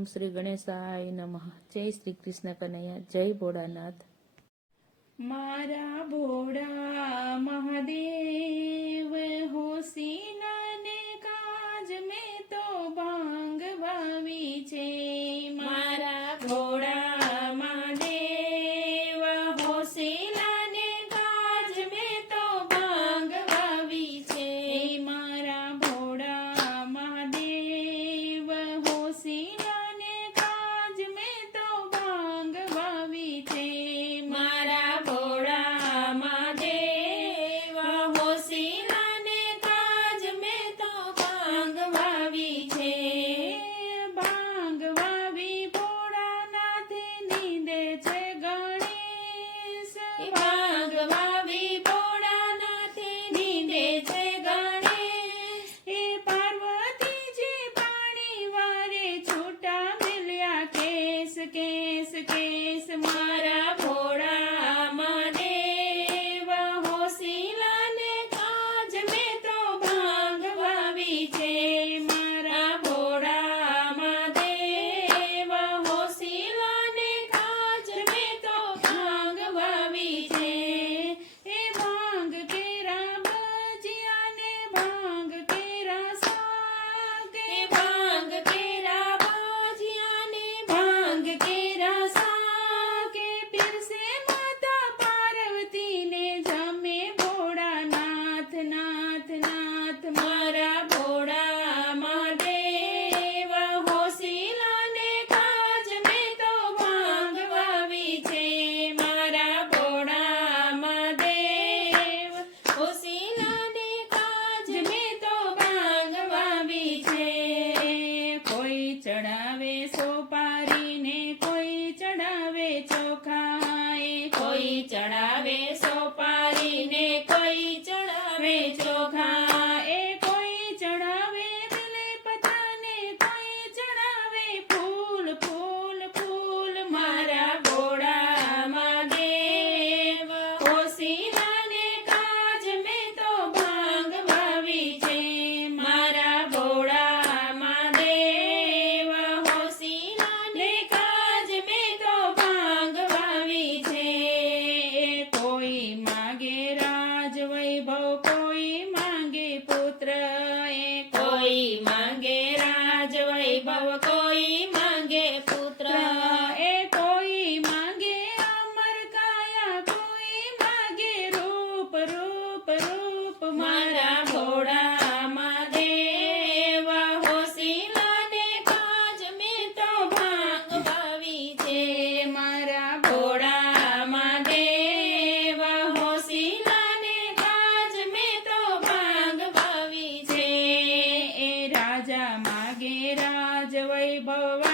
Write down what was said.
ઓમ શ્રી ગણેશાય નમઃ. જય શ્રી કૃષ્ણ કનૈયા. જય ભોળાનાથ. મારા ભોળા મહાદેવ હોશીલાને કાજ મેં તો ભાંગ વાવી છે. મારા ભોળા મહાદેવ હોશીલાને કાજ મેં તો ભાંગ વાવી છે. મારા ભોળા મહાદેવ હોશીલાને કાજ મેં તો ભાંગ વાવી છે. મારા ભોળા મહાદેવ હોશીલાને કાજ મેં તો ભાંગ વાવી છે. ભાંગ વાવી ભોળાનાથે નીંદે છે ગણેશ. ભાંગ વાવી ભોળાનાથે નીંદે છે ગણેશ. એ પાર્વતીજી પાણી વારે છૂટા મિલ્યા કેસ કેસ કેસ. મારા ભોળા મહાદેવ હોશીલાને કાજ મેં તો ભાંગ વાવી છે. મારા ભોળા મહાદેવ હોશીલાને કાજ મેં તો ભાંગ વાવી છે. એ ભાંગ કેરા ભજીયાને ભાંગ કેરા શાક. એ ભાંગ કેરા ભજીયાને ભાંગ કેરા શાક. એ પીરસે માતા પાર્વતીને જમે ભોળાનાથ નાથ નાથ. મારા ભોળા મહાદેવ હોશીલાને કાજ મેં તો ભાંગ વાવી છે. મારા ભોળા મહાદેવ હોશીલાને કાજ મેં તો ભાંગ વાવી છે. કોઈ ચડાવે સોપારીને કોઈ ચડાવે ચોખા. એ કોઈ ચડાવે સોપારીને કોઈ ચડાવે ચોખા. એ કોઈ ચડાવે બેલપત્રને કોઈ ચડાવે ફૂલ ફૂલ ફૂલ. મારા ભોળા મહાદેવ હોશીલાને કાજ મેં તો ભાંગ વાવી છે. મારા ભોળા મહાદેવ હોશીલાને કાજ મેં તો ભાંગ વાવી છે. કોઈ માગે રાજ વૈભવ કોઈ માગે પુત્ર. એ કોઈ માગે રાજ વૈભવ કોઈ માગે પુત્ર. એ કોઈ માગે અમર કાયા કોઈ માગે રૂપ રૂપ રૂપ. મારા ભોળા મહાદેવ હોશીલાને કાજ મેં તો ભાંગ વાવી છે. મારા ભોળા મહાદેવ હોશીલાને કાજ મેં તો ભાંગ વાવી છે. એ રાજા માગે રાજ વૈભવ